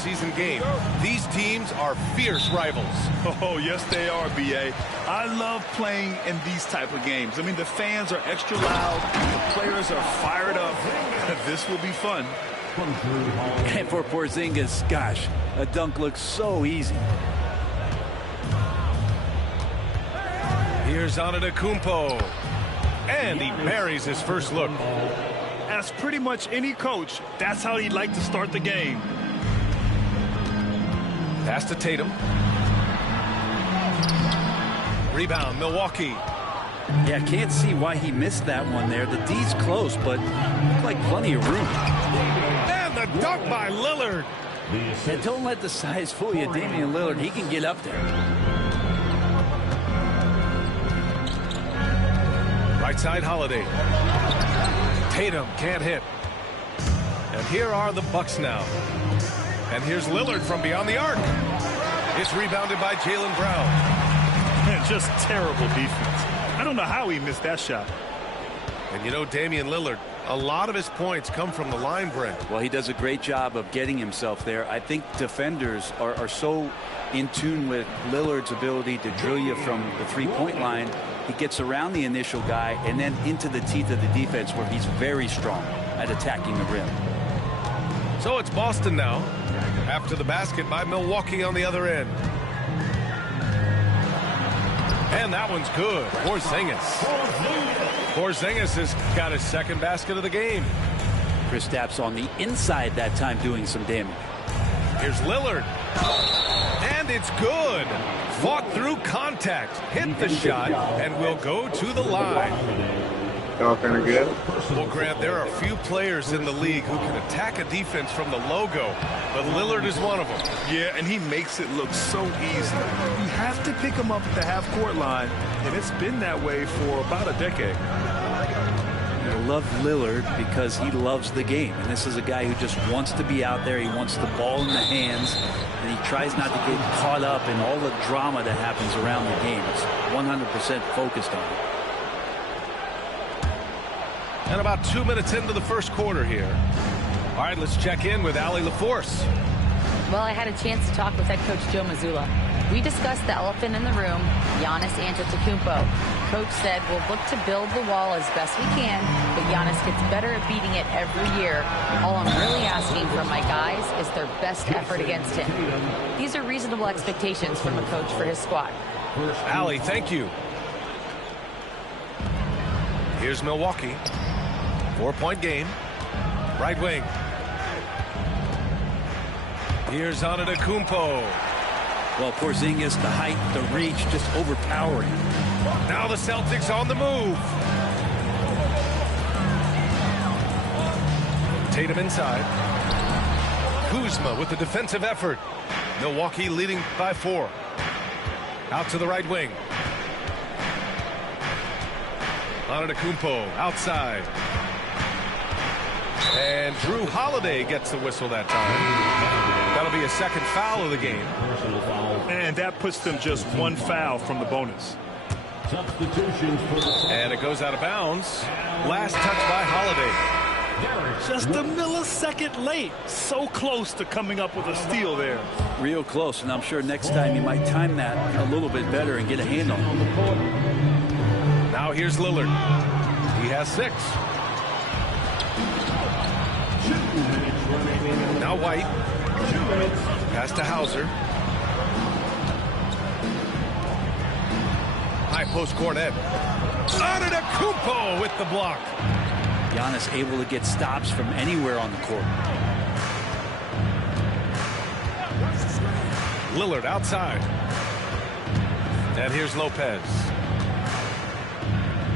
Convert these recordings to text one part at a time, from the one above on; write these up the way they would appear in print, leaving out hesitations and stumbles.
season game. These teams are fierce rivals. Oh, yes, they are, B.A. I love playing in these type of games. I mean, the fans are extra loud. The players are fired up. This will be fun. And for Porzingis, gosh, a dunk looks so easy. Here's Antetokounmpo. And he buries his first look. As pretty much any coach, that's how he'd like to start the game. Pass to Tatum. Rebound, Milwaukee. Yeah, can't see why he missed that one there. The D's close, but looked like plenty of room. And the dunk by Lillard. And don't let the size fool you. Damian Lillard, he can get up there. Right side, Holiday. Tatum can't hit. And here are the Bucks now. And here's Lillard from beyond the arc. It's rebounded by Jaylen Brown. Man, just terrible defense. I don't know how he missed that shot. And you know, Damian Lillard, a lot of his points come from the line, Brent. Well, he does a great job of getting himself there. I think defenders are so in tune with Lillard's ability to drill you from the three-point line. He gets around the initial guy and then into the teeth of the defense where he's very strong at attacking the rim. So it's Boston now, after the basket by Milwaukee on the other end. And that one's good. Porzingis has got his second basket of the game. Kristaps on the inside that time doing some damage. Here's Lillard. And it's good. Fought through contact, hit the shot, and will go to the line. All kind of good. Well, Grant, there are few players in the league who can attack a defense from the logo, but Lillard is one of them. Yeah, and he makes it look so easy. You have to pick him up at the half-court line, and it's been that way for about a decade. I love Lillard because he loves the game, and this is a guy who just wants to be out there. He wants the ball in the hands, and he tries not to get caught up in all the drama that happens around the game. It's 100% focused on it. And about 2 minutes into the first quarter here. All right, let's check in with Allie LaForce. Well, I had a chance to talk with head coach Joe Mazzulla. We discussed the elephant in the room, Giannis Antetokounmpo. Coach said we'll look to build the wall as best we can, but Giannis gets better at beating it every year. All I'm really asking from my guys is their best effort against him. These are reasonable expectations from a coach for his squad. Allie, thank you. Here's Milwaukee. 4-point game. Right wing. Here's Antetokounmpo. Well, Porzingis, the height, the reach, just overpowering. Now the Celtics on the move. Tatum inside. Kuzma with the defensive effort. Milwaukee leading by 4. Out to the right wing. Antetokounmpo outside. And Drew Holiday gets the whistle that time. That'll be a second foul of the game. And that puts them just one foul from the bonus. And it goes out of bounds. Last touch by Holiday. Just a millisecond late. So close to coming up with a steal there. Real close, and I'm sure next time he might time that a little bit better and get a handle. Now here's Lillard. He has 6. Now White. Pass to Hauser. High post Cornet. Antetokounmpo with the block. Giannis able to get stops from anywhere on the court. Lillard outside. And here's Lopez.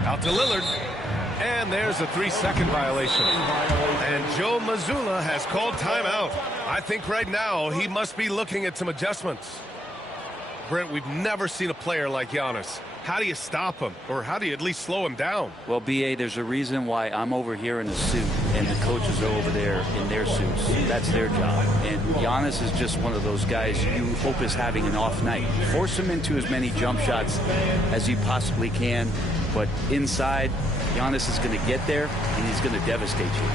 Out to Lillard. And there's a 3-second violation. And Joe Mazzulla has called timeout. I think right now he must be looking at some adjustments. Brent, we've never seen a player like Giannis. How do you stop him? Or how do you at least slow him down? Well, B.A., there's a reason why I'm over here in a suit and the coaches are over there in their suits. That's their job. And Giannis is just one of those guys you hope is having an off night. Force him into as many jump shots as you possibly can. But inside, Giannis is going to get there, and he's going to devastate you.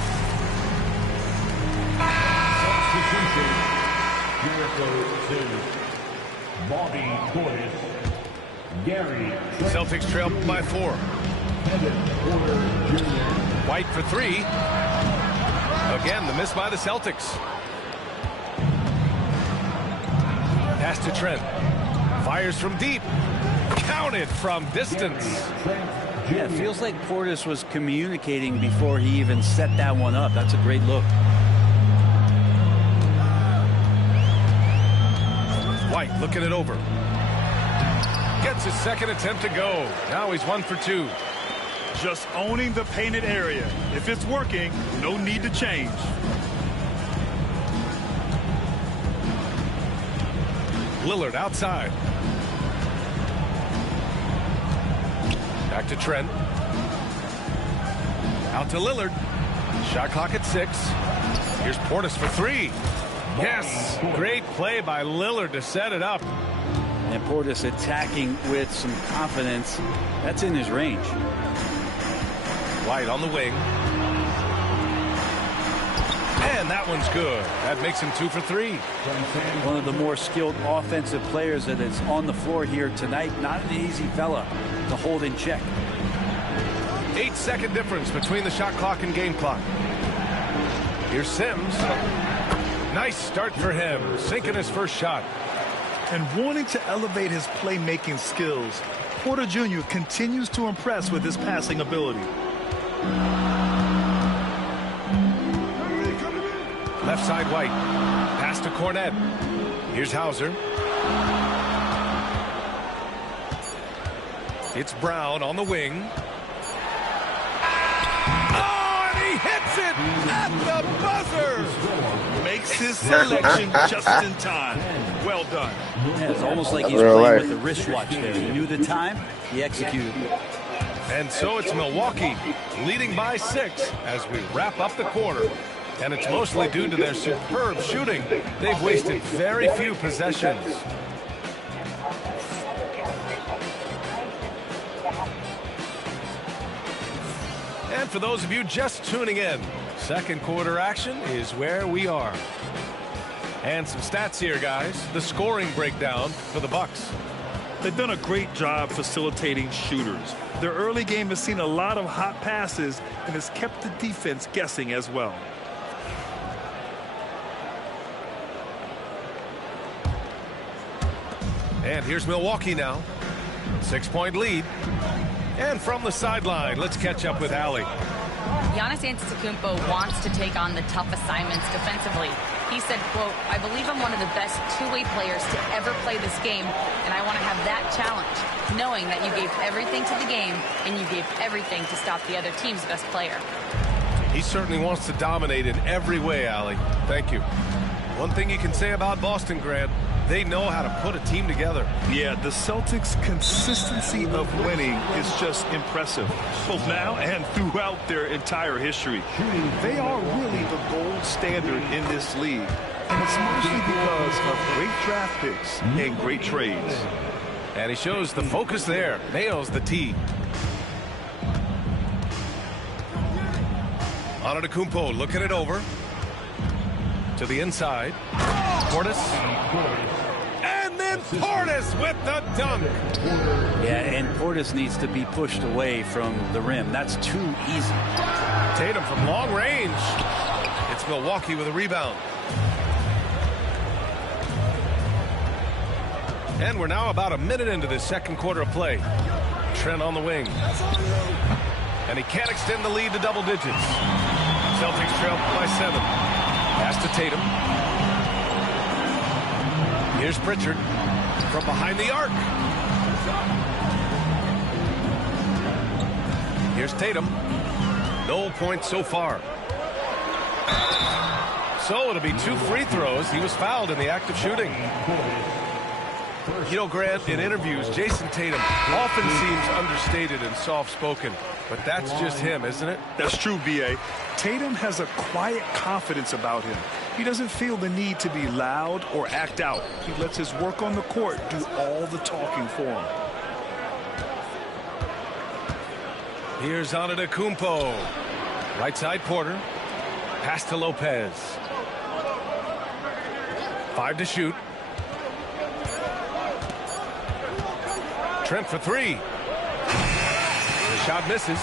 Celtics trail by 4. White for 3. Again, the miss by the Celtics. Pass to Trent. Fires from deep. Counted from distance. Yeah, it feels like Portis was communicating before he even set that one up. That's a great look. White looking it over. Gets his second attempt to go. Now he's 1 for 2. Just owning the painted area. If it's working, no need to change. Lillard outside. Back to Trent. Out to Lillard. Shot clock at 6. Here's Portis for 3. Yes, great play by Lillard to set it up. And Portis attacking with some confidence. That's in his range. White on the wing. And that one's good. That makes him 2 for 3. One of the more skilled offensive players that is on the floor here tonight. Not an easy fella to hold in check. 8-second difference between the shot clock and game clock. Here's Sims. Nice start for him, sinking his first shot. And wanting to elevate his playmaking skills, Porter Jr. continues to impress with his passing ability. Left side White. Pass to Cornette. Here's Hauser. It's Brown on the wing. Oh, and he hits it at the buzzer. Makes his selection just in time. Well done. Yeah, it's almost like he's playing with the wristwatch there. He knew the time, he executed. And so it's Milwaukee leading by 6 as we wrap up the quarter. And it's mostly due to their superb shooting. They've wasted very few possessions. And for those of you just tuning in, second quarter action is where we are. And some stats here, guys. The scoring breakdown for the Bucks. They've done a great job facilitating shooters. Their early game has seen a lot of hot passes and has kept the defense guessing as well. And here's Milwaukee now. 6-point lead. And from the sideline, let's catch up with Allie. Giannis Antetokounmpo wants to take on the tough assignments defensively. He said, quote, "I believe I'm one of the best two-way players to ever play this game, and I want to have that challenge, knowing that you gave everything to the game and you gave everything to stop the other team's best player." He certainly wants to dominate in every way, Allie. Thank you. One thing you can say about Boston, Grant, they know how to put a team together. Yeah, the Celtics' consistency of winning is just impressive, both now and throughout their entire history. They are really the gold standard in this league, and it's mostly because of great draft picks and great trades. And he shows the focus there. Nails the tee. Antetokounmpo looking it over. To the inside. Portis. And then Portis with the dunk. Yeah, and Portis needs to be pushed away from the rim. That's too easy. Tatum from long range. It's Milwaukee with a rebound. And we're now about a minute into this second quarter of play. Trent on the wing. And he can't extend the lead to double digits. Celtics trail by 7. Pass to Tatum. Here's Pritchard from behind the arc. Here's Tatum. No points so far. So it'll be 2 free throws. He was fouled in the act of shooting. You know, Grant, in interviews, Jason Tatum often seems understated and soft-spoken, but that's just him, isn't it? That's true, B.A. Tatum has a quiet confidence about him. He doesn't feel the need to be loud or act out. He lets his work on the court do all the talking for him. Here's Antetokounmpo. Right side Porter. Pass to Lopez. 5 to shoot. Trent for 3. The shot misses.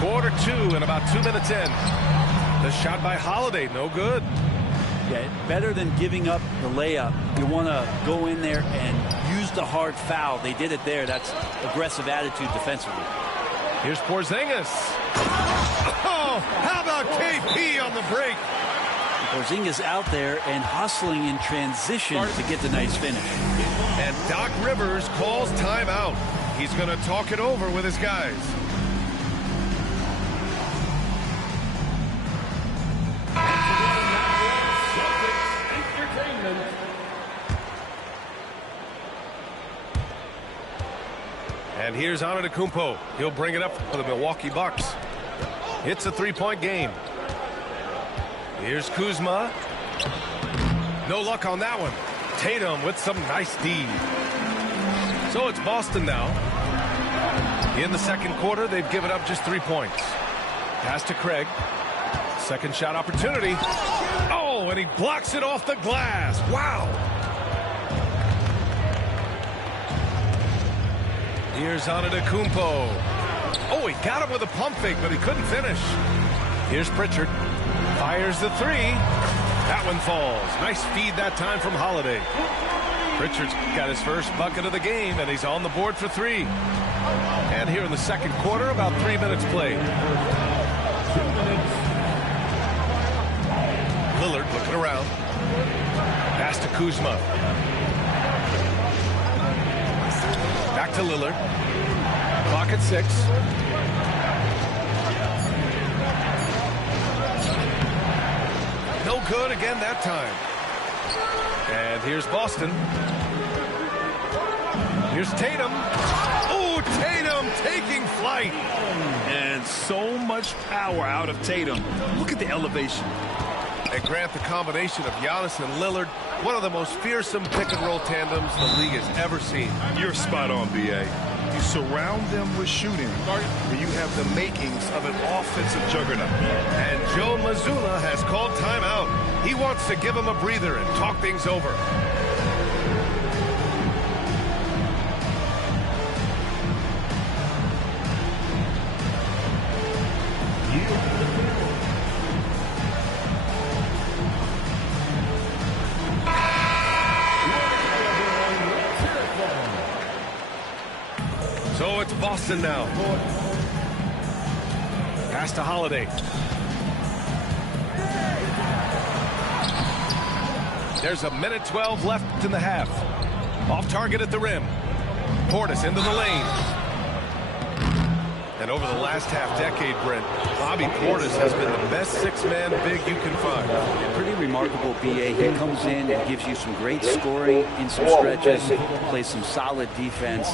Quarter 2 and about 2 minutes in. The shot by Holiday, no good. Yeah, better than giving up the layup. You want to go in there and use the hard foul. They did it there. That's aggressive attitude defensively. Here's Porzingis. Oh, how about KP on the break? Porzingis out there and hustling in transition to get the nice finish. And Doc Rivers calls timeout. He's going to talk it over with his guys. And here's Antetokounmpo. He'll bring it up for the Milwaukee Bucks. It's a 3-point game. Here's Kuzma. No luck on that one. Tatum with some nice D. So it's Boston now. In the second quarter, they've given up just 3 points. Pass to Craig. Second shot opportunity. Oh, and he blocks it off the glass. Wow. Here's Antetokounmpo. Oh, he got him with a pump fake, but he couldn't finish. Here's Pritchard. Fires the 3. That one falls. Nice feed that time from Holiday. Pritchard's got his first bucket of the game, and he's on the board for 3. And here in the second quarter, about 3 minutes played. Lillard looking around. Pass to Kuzma. Back to Lillard. Clock at 6. No good again that time. And here's Boston. Here's Tatum. Oh, Tatum taking flight. And so much power out of Tatum. Look at the elevation. And Grant, the combination of Giannis and Lillard, one of the most fearsome pick-and-roll tandems the league has ever seen. You're spot on, B.A. You surround them with shooting, and you have the makings of an offensive juggernaut. And Joe Mazzulla has called timeout. He wants to give him a breather and talk things over. So it's Boston now. Pass to Holiday. There's 1:12 left in the half. Off target at the rim. Portis into the lane. And over the last half-decade, Brent, Bobby Portis has been the best six-man big you can find. Pretty remarkable, B.A. He comes in and gives you some great scoring in some stretches, plays some solid defense.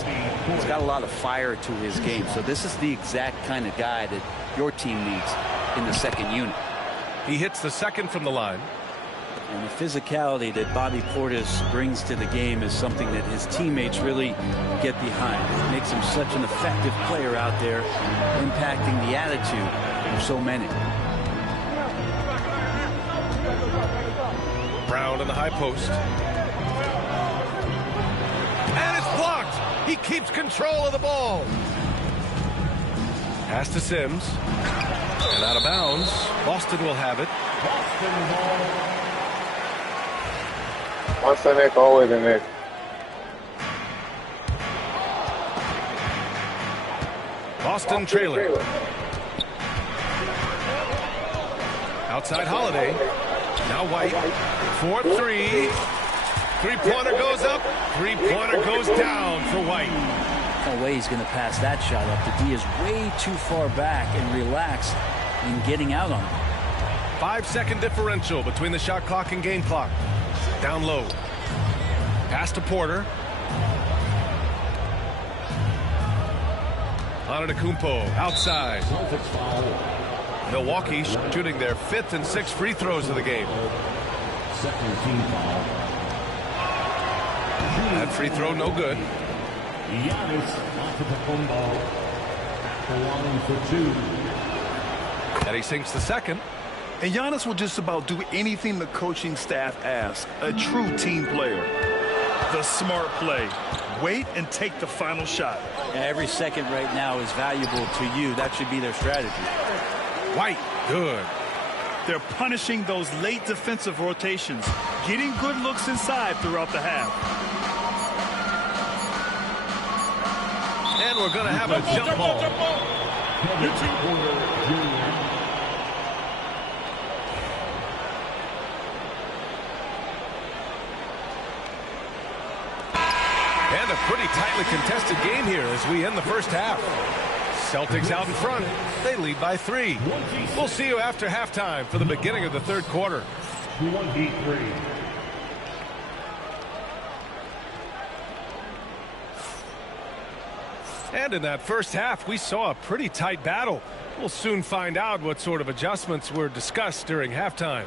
He's got a lot of fire to his game. So this is the exact kind of guy that your team needs in the second unit. He hits the second from the line. And the physicality that Bobby Portis brings to the game is something that his teammates really get behind. It makes him such an effective player out there, impacting the attitude of so many. Brown in the high post. And it's blocked. He keeps control of the ball. Pass to Sims. And out of bounds. Boston will have it. Once the Nick, always the Nick. Boston trailer. Outside Holiday. Now White. 4-3. Three-pointer goes up. Three-pointer goes down for White. No way he's going to pass that shot up. The D is way too far back and relaxed in getting out on it. 5-second differential between the shot clock and game clock. Down low. Pass to Porter. Antetokounmpo outside. Milwaukee shooting their 5th and 6th free throws of the game. That free throw no good. And he sinks the second. And Giannis will just about do anything the coaching staff asks. A true team player. The smart play. Wait and take the final shot. Yeah, every second right now is valuable to you. That should be their strategy. White, good. They're punishing those late defensive rotations, getting good looks inside throughout the half. And we're going to have a jump ball. And a pretty tightly contested game here as we end the first half. Celtics out in front. They lead by 3. We'll see you after halftime for the beginning of the third quarter. And in that first half, we saw a pretty tight battle. We'll soon find out what sort of adjustments were discussed during halftime.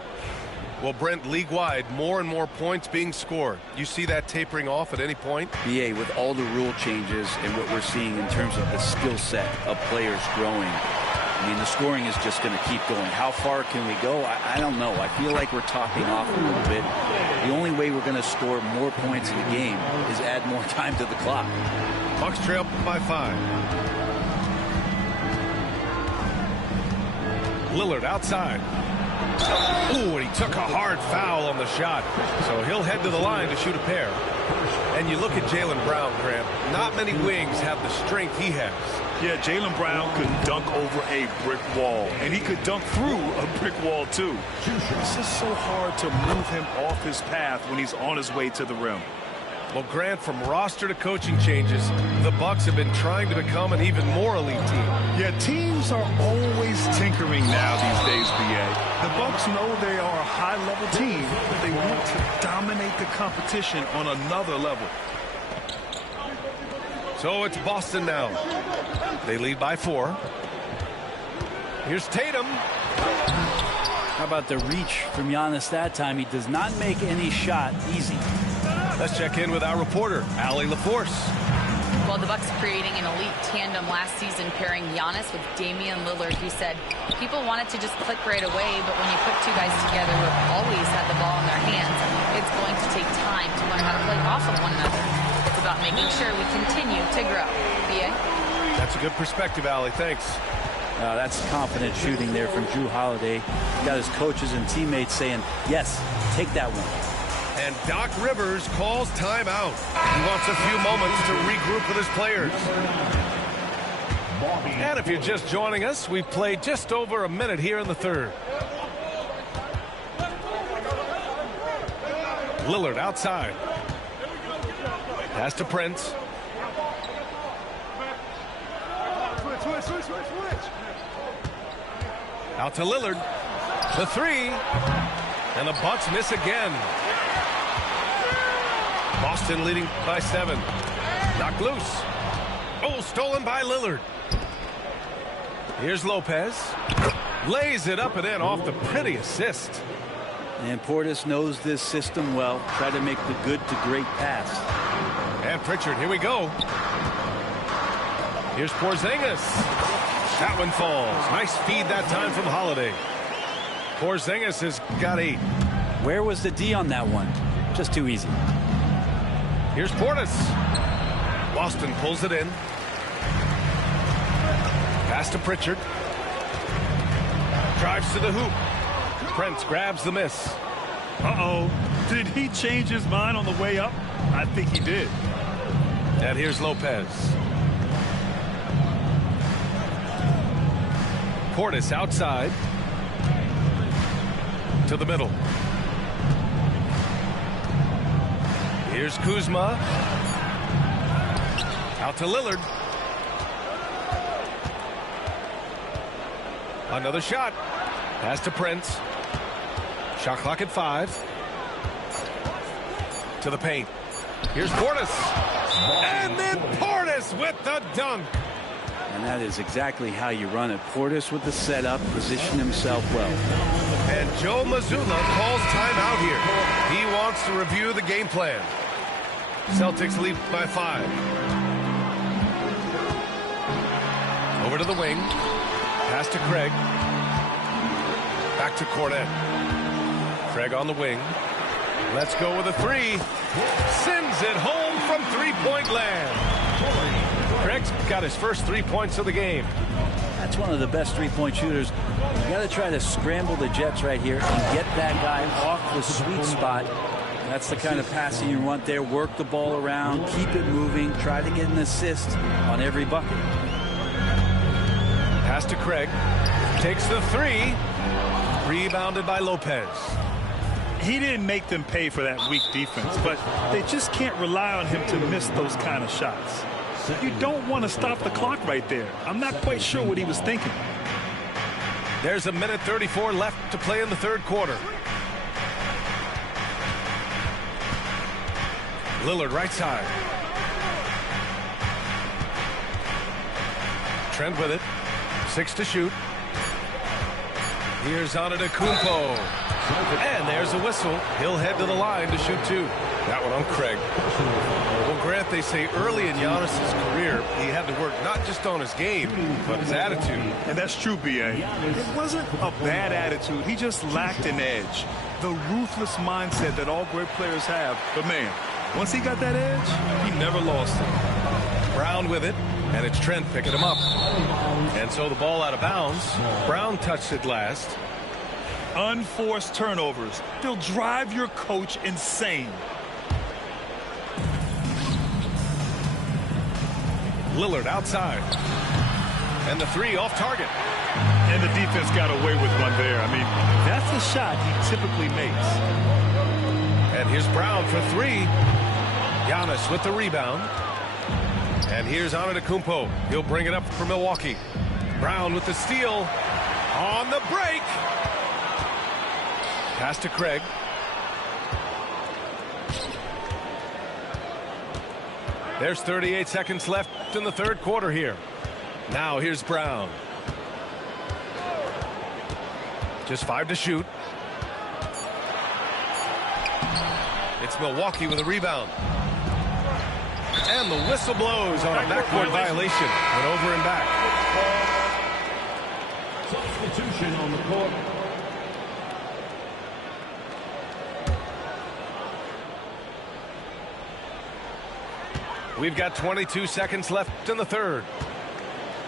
Well, Brent, league-wide, more and more points being scored. You see that tapering off at any point? BA, with all the rule changes and what we're seeing in terms of the skill set of players growing, I mean, the scoring is just going to keep going. How far can we go? I don't know. I feel like we're topping off a little bit. The only way we're going to score more points in the game is add more time to the clock. Bucks trail by 5. Lillard outside. Ooh, and he took a hard foul on the shot. So he'll head to the line to shoot a pair. And you look at Jaylen Brown, Graham. Not many wings have the strength he has. Yeah, Jaylen Brown could dunk over a brick wall. And he could dunk through a brick wall, too. It's just so hard to move him off his path when he's on his way to the rim. Well, Grant, from roster to coaching changes, the Bucks have been trying to become an even more elite team. Yeah, teams are always tinkering now these days, BA. The Bucks know they are a high-level team, but they want to dominate the competition on another level. So it's Boston now. They lead by 4. Here's Tatum. How about the reach from Giannis that time? He does not make any shot easy. Let's check in with our reporter, Allie LaForce. Well, the Bucks creating an elite tandem last season, pairing Giannis with Damian Lillard, who said people want it to just click right away, but when you put two guys together who have always had the ball in their hands, it's going to take time to learn how to play off of one another. It's about making sure we continue to grow. B.A.? That's a good perspective, Allie. Thanks. That's confident shooting there from Drew Holiday. Got his coaches and teammates saying, yes, take that one. And Doc Rivers calls timeout. He wants a few moments to regroup with his players. And if you're just joining us, we've played just over a minute here in the third. Lillard outside. Pass to Prince. Out to Lillard. The 3. And the Bucks miss again. Boston leading by 7. Knocked loose. Oh, stolen by Lillard. Here's Lopez. Lays it up and in off the pretty assist. And Portis knows this system well. Try to make the good to great pass. And Pritchard, here we go. Here's Porzingis. That one falls. Nice feed that time from Holiday. Porzingis has got 8. Where was the D on that one? Just too easy. Here's Portis. Boston pulls it in. Pass to Pritchard. Drives to the hoop. Prince grabs the miss. Uh-oh. Did he change his mind on the way up? I think he did. And here's Lopez. Portis outside. To the middle. Here's Kuzma. Out to Lillard. Another shot. Pass to Prince. Shot clock at 5. To the paint. Here's Portis. And then Portis with the dunk. And that is exactly how you run it. Portis with the setup, position himself well. And Joe Mazzulla calls timeout here. He wants to review the game plan. Celtics lead by 5. Over to the wing. Pass to Craig. Back to Cornette. Craig on the wing. Let's go with a three. Sends it home from three-point land. Craig's got his first 3 points of the game. That's one of the best three-point shooters. You got to try to scramble the Jets right here and get that guy off the sweet spot. That's the kind of passing you want there. Work the ball around, keep it moving, try to get an assist on every bucket. Pass to Craig. Takes the three. Rebounded by Lopez. He didn't make them pay for that weak defense, but they just can't rely on him to miss those kind of shots. You don't want to stop the clock right there. I'm not quite sure what he was thinking. There's a minute 34 left to play in the third quarter. Lillard right side. Trent with it. 6 to shoot. Here's Antetokounmpo. And there's a whistle. He'll head to the line to shoot 2. That one on Craig. Well, Grant, they say early in Giannis's career, he had to work not just on his game, but his attitude. And that's true, B.A. It wasn't a bad attitude. He just lacked an edge. The ruthless mindset that all great players have. But, man, once he got that edge, he never lost it. Brown with it, and it's Trent picking him up. And so the ball out of bounds. Brown touched it last. Unforced turnovers. They'll drive your coach insane. Lillard outside. And the three off target. And the defense got away with one there. I mean, that's a shot he typically makes. And here's Brown for three. Giannis with the rebound. And here's Antetokounmpo. He'll bring it up for Milwaukee. Brown with the steal. On the break. Pass to Craig. There's 38 seconds left in the third quarter here. Now here's Brown. Just 5 to shoot. It's Milwaukee with a rebound. And the whistle blows on a backcourt violation. And over and back. Substitution on the court. We've got 22 seconds left in the third.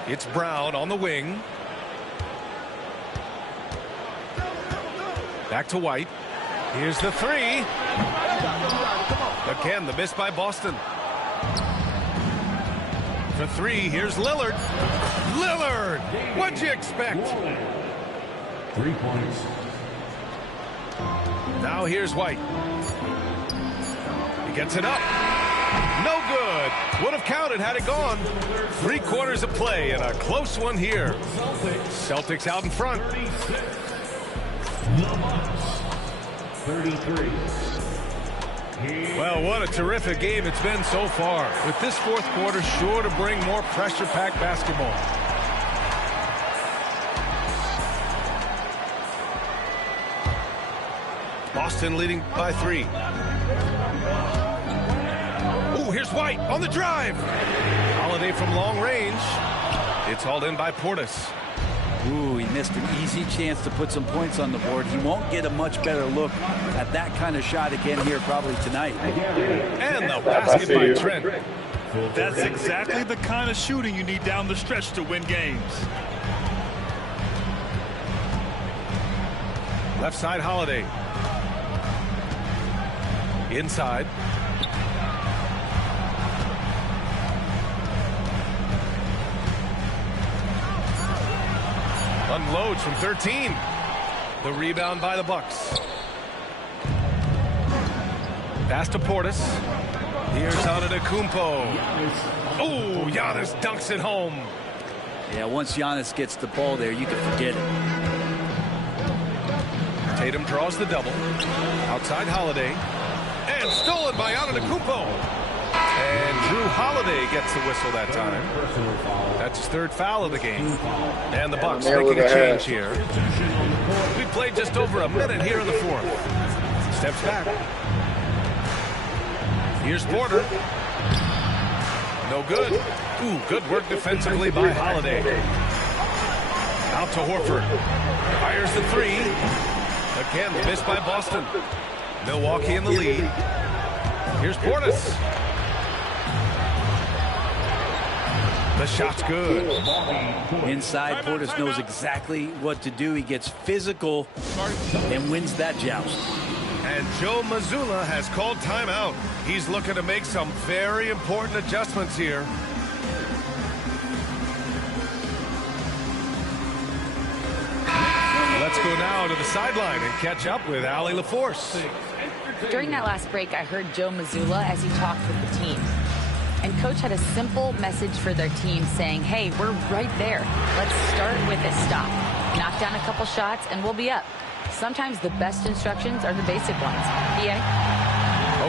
It's Brown on the wing. Back to White. Here's the three. Again, the miss by Boston. For three, here's Lillard. Lillard! What'd you expect? 3 points. Now here's White. He gets it up. No good. Would have counted had it gone. 3 quarters of play and a close one here. Celtics out in front. 33. Well, what a terrific game it's been so far. With this fourth quarter sure to bring more pressure-packed basketball. Boston leading by 3. Oh, here's White on the drive. Holiday from long range. It's hauled in by Portis. Ooh, he missed an easy chance to put some points on the board. He won't get a much better look at that kind of shot again here probably tonight. And the basket by Trent. That's exactly the kind of shooting you need down the stretch to win games. Left side, Holiday. Inside. Unloads from 13. The rebound by the Bucks. Pass to Portis. Here's Antetokounmpo. Oh, Giannis dunks it home. Yeah, once Giannis gets the ball there, you can forget it. Tatum draws the double. Outside Holiday. And stolen by Antetokounmpo. And Drew Holiday gets the whistle that time. That's his 3rd foul of the game. And the Bucks making a change here. We played just over a minute here in the fourth. Steps back. Here's Porter. No good. Ooh, good work defensively by Holiday. Out to Horford. Fires the three. Again, missed by Boston. Milwaukee in the lead. Here's Portis. The shot's good. Inside, Portis knows exactly what to do. He gets physical and wins that joust. And Joe Mazzulla has called timeout. He's looking to make some very important adjustments here. Let's go now to the sideline and catch up with Allie LaForce. During that last break, I heard Joe Mazzulla as he talked with the team. And Coach had a simple message for their team saying, hey, we're right there. Let's start with a stop. Knock down a couple shots and we'll be up. Sometimes the best instructions are the basic ones. PA?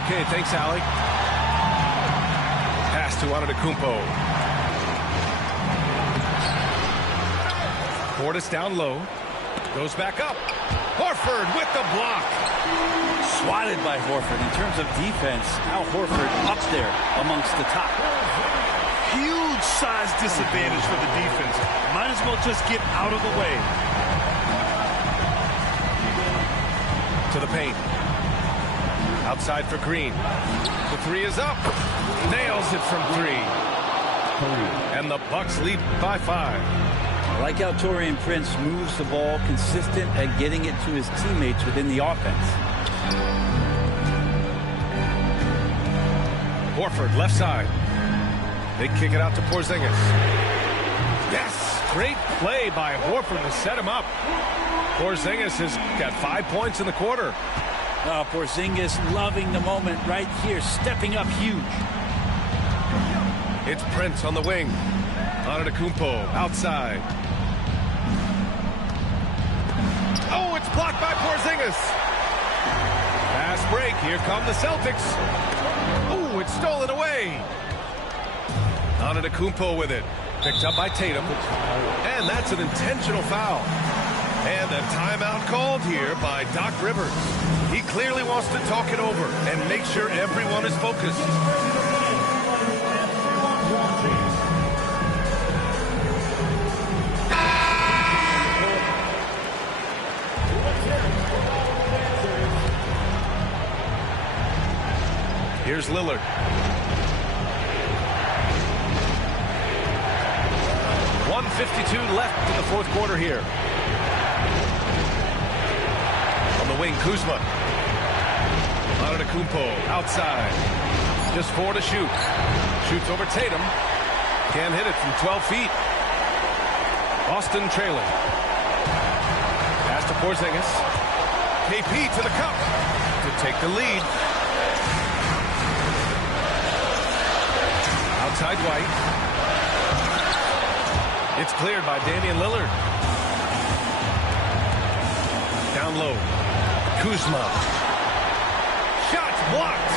Okay, thanks, Allie. Pass to Antetokounmpo. Portis down low. Goes back up. Horford with the block. Swatted by Horford. In terms of defense, Al Horford up there amongst the top. Huge size disadvantage for the defense. Might as well just get out of the way. To the paint. Outside for Green. The three is up. Nails it from three. And the Bucks lead by 5. I like how Taurean Prince moves the ball, consistent at getting it to his teammates within the offense. Horford, left side. They kick it out to Porzingis. Yes! Great play by Horford to set him up. Porzingis has got 5 points in the quarter. Porzingis loving the moment right here, stepping up huge. It's Prince on the wing. Antetokounmpo outside. Oh, it's blocked by Porzingis. Fast break. Here come the Celtics. Oh, it's stolen away. Antetokounmpo with it. Picked up by Tatum. And that's an intentional foul. And a timeout called here by Doc Rivers. He clearly wants to talk it over and make sure everyone is focused. Here's Lillard. .152 left in the fourth quarter here. On the wing, Kuzma. Antetokounmpo outside. Just 4 to shoot. Shoots over Tatum. Can't hit it from 12 feet. Boston trailing. Pass to Porzingis. KP to the cup to take the lead. Outside White. It's cleared by Damian Lillard. Down low. Kuzma. Shots blocked.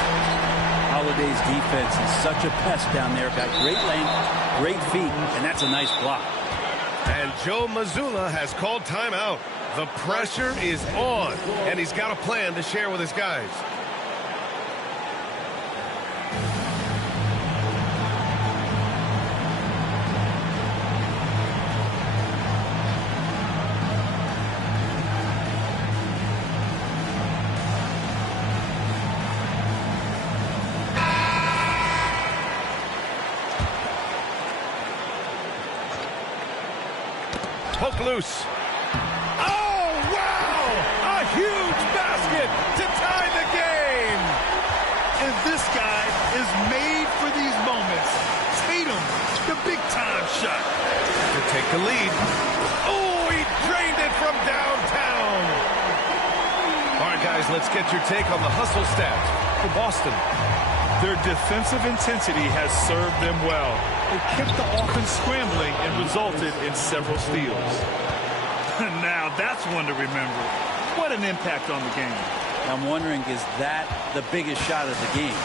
Holiday's defense is such a pest down there. Got great length, great feet, and that's a nice block. And Joe Mazzulla has called timeout. The pressure is on, and he's got a plan to share with his guys. Poke loose. Oh, wow! A huge basket to tie the game. And this guy is made for these moments. Tatum, the big-time shot. To take the lead. Oh, he drained it from downtown. All right, guys, let's get your take on the hustle stats for Boston. Their defensive intensity has served them well. It kept the offense scrambling and resulted in several steals. Now that's one to remember. What an impact on the game. I'm wondering, is that the biggest shot of the game?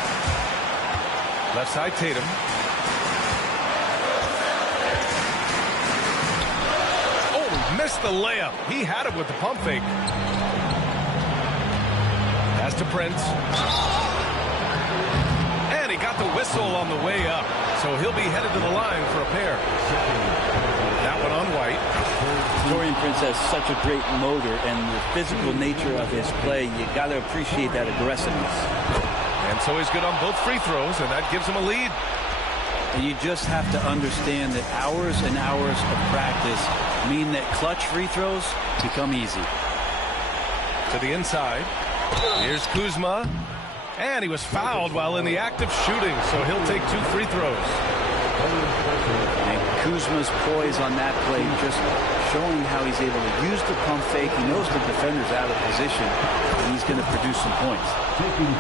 Left side, Tatum. Oh, missed the layup. He had it with the pump fake. Pass to Prince. And he got the whistle on the way up. So he'll be headed to the line for a pair. That one on White. Dorian Prince has such a great motor, and the physical nature of his play, you got to appreciate that aggressiveness. And so he's good on both free throws, and that gives him a lead. And you just have to understand that hours and hours of practice mean that clutch free throws become easy. To the inside. Here's Kuzma. And he was fouled while in the act of shooting, so he'll take 2 free throws. And Kuzma's poise on that play, just showing how he's able to use the pump fake. He knows the defender's out of position, and he's going to produce some points.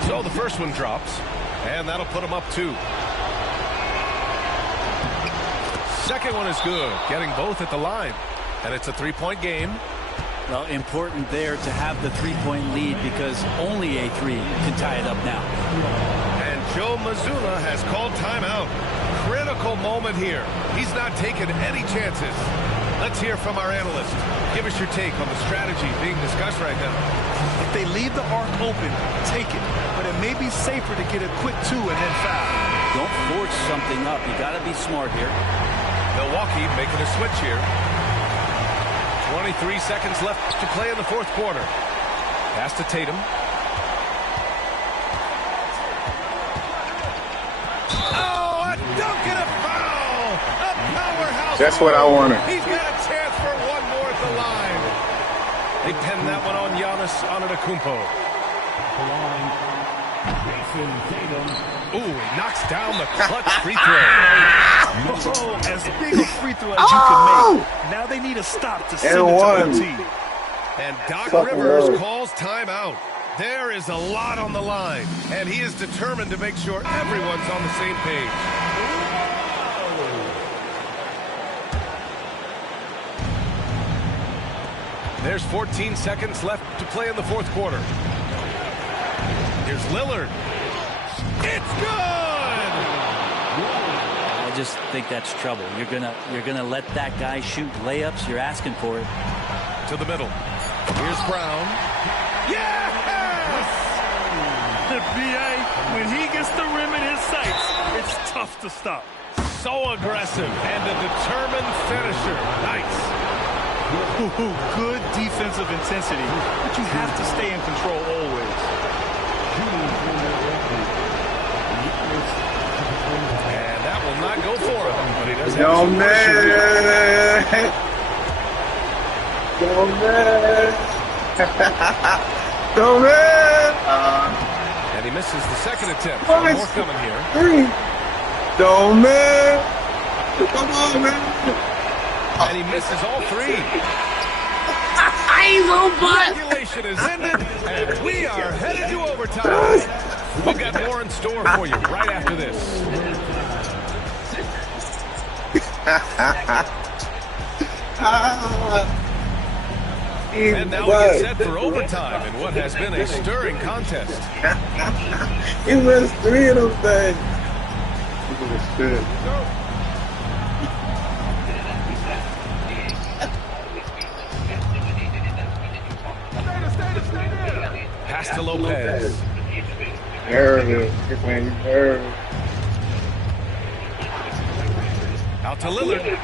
So the first one drops, and that'll put him up 2. Second one is good, getting both at the line. And it's a 3-point game. Well, important there to have the 3-point lead, because only a 3 can tie it up now. And Joe Mazzulla has called timeout. Critical moment here. He's not taking any chances. Let's hear from our analyst. Give us your take on the strategy being discussed right now. If they leave the arc open, take it. But it may be safer to get a quick 2 and then foul. Don't force something up. You got to be smart here. Milwaukee making a switch here. 23 seconds left to play in the fourth quarter. Pass to Tatum. Oh, a dunk and a foul! A powerhouse. That's what I wanted. He's got a chance for one more at the line. They pinned that one on Giannis Antetokounmpo. The line, Jason Tatum. Ooh, he knocks down the clutch free throw. Oh, as big a free throw as you can make. Now they need a stop to send it to OT. And Doc Rivers calls timeout. There is a lot on the line, and he is determined to make sure everyone's on the same page. There's 14 seconds left to play in the fourth quarter. Here's Lillard. It's good! I just think that's trouble. You're gonna let that guy shoot layups. You're asking for it. To the middle. Here's Brown. Yes! The BA, when he gets the rim in his sights, it's tough to stop. So aggressive and a determined finisher. Nice. Ooh, good defensive intensity, but you have to stay in control always. And that will not go for him, but he does have Yo, some man. Yo, man. Yo, man. And he misses the second attempt. One more coming here. Yo, man. Come on, man. And he misses all 3. He's on butt. Regulation is ended, and we are headed to overtime. We've got more in store for you right after this. And now we get set for overtime in what has been a stirring contest. He missed 3 of them things. Shit. Pass to Lopez. Nervous. Man, he's nervous. Out to Lillard.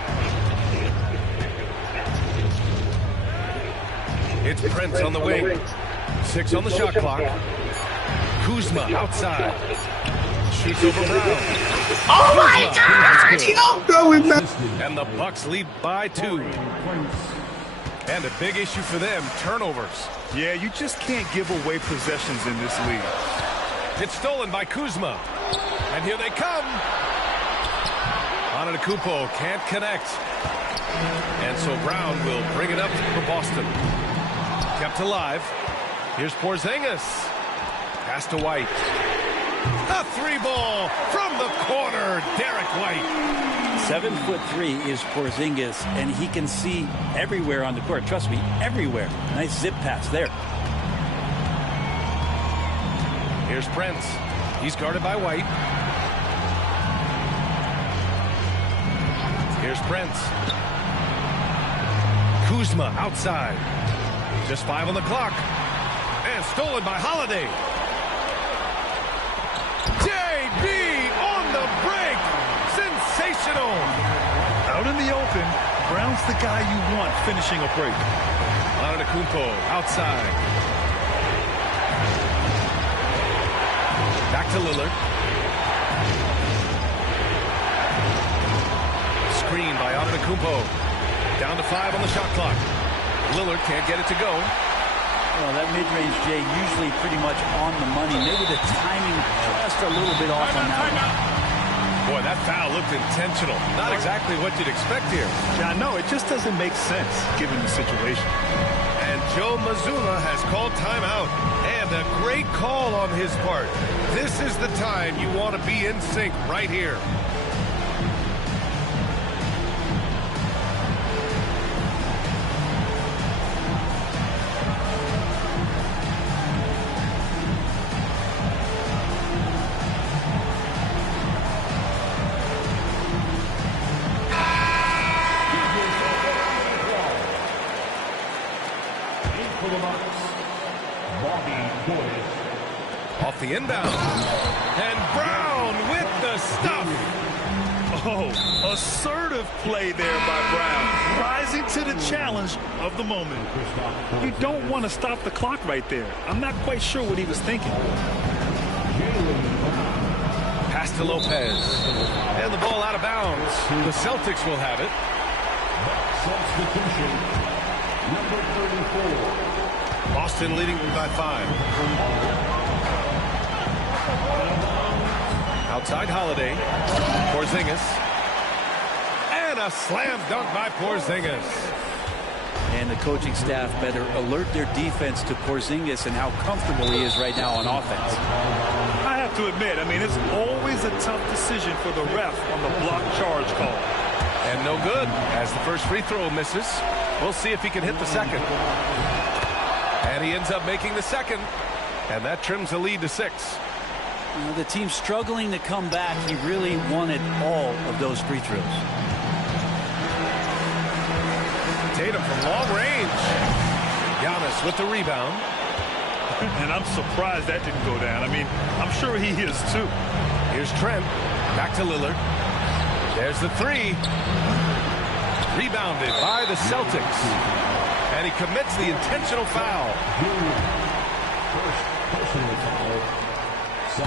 It's Prince on the wing. 6 on the shot clock. Kuzma outside. Shoots over Brown. Oh my God! Yo, going back. And the Bucks lead by 2. And a big issue for them, turnovers. Yeah, you just can't give away possessions in this league. It's stolen by Kuzma. And here they come. Antetokounmpo can't connect. And so Brown will bring it up for Boston. Kept alive. Here's Porzingis. Pass to White. A 3-ball from the corner. Derek White. 7'3" is Porzingis, and he can see everywhere on the court. Trust me, everywhere. Nice zip pass there. Here's Prince. He's guarded by White. Here's Prince. Kuzma outside. Just 5 on the clock. And stolen by Holiday. JB on the break. Sensational. Out in the open, Brown's the guy you want finishing a break. Antetokounmpo outside. Back to Lillard. Screen by Antetokounmpo. Down to 5 on the shot clock. Lillard can't get it to go. Well, that mid-range, Jay, usually pretty much on the money. Maybe the timing just a little bit off on that one. Boy, that foul looked intentional. Not exactly what you'd expect here. Yeah, I know. It just doesn't make sense given the situation. And Joe Mazzulla has called timeout. And a great call on his part. This is the time you want to be in sync right here. Off the inbound. And Brown with the stuff. Oh, assertive play there by Brown. Rising to the challenge of the moment. You don't want to stop the clock right there. I'm not quite sure what he was thinking. Pass to Lopez. And the ball out of bounds. The Celtics will have it. Substitution, number 34. Boston leading by 5. Outside Holiday. Porzingis. And a slam dunk by Porzingis. And the coaching staff better alert their defense to Porzingis and how comfortable he is right now on offense. I have to admit, I mean, it's always a tough decision for the ref on the block charge call. And no good as the first free throw misses. We'll see if he can hit the second. And he ends up making the second. And that trims the lead to 6. The team struggling to come back. He really wanted all of those free throws. Tatum from long range. Giannis with the rebound. And I'm surprised that didn't go down. I mean, I'm sure he is too. Here's Trent. Back to Lillard. There's the 3. Rebounded by the Celtics. And he commits the intentional foul.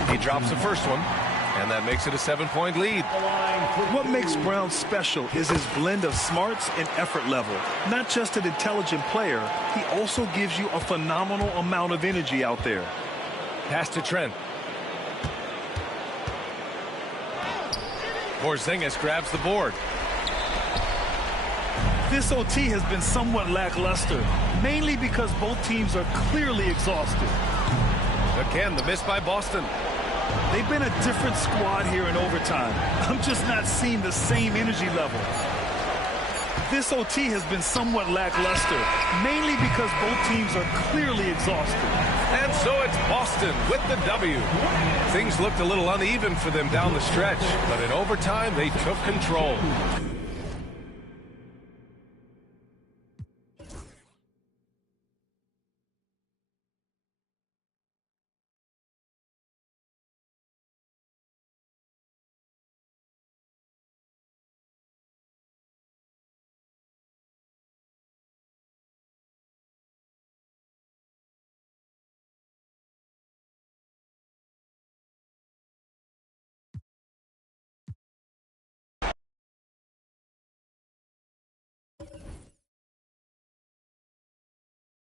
He drops the first one. And that makes it a 7-point lead. What makes Brown special is his blend of smarts and effort level. Not just an intelligent player, he also gives you a phenomenal amount of energy out there. Pass to Trent. Porzingis grabs the board. This OT has been somewhat lackluster, mainly because both teams are clearly exhausted. Again, the miss by Boston. They've been a different squad here in overtime. I'm just not seeing the same energy level. This OT has been somewhat lackluster, mainly because both teams are clearly exhausted. And so it's Boston with the W. Things looked a little uneven for them down the stretch, but in overtime, they took control.